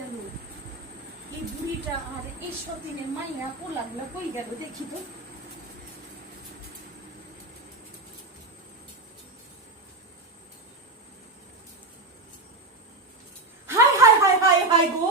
গেল? এই বুড়িটা আর এই সতীনের মাইয়া পোলাগুলা কই গেল দেখি তো। হাই হাই হাই হাই হাই গো,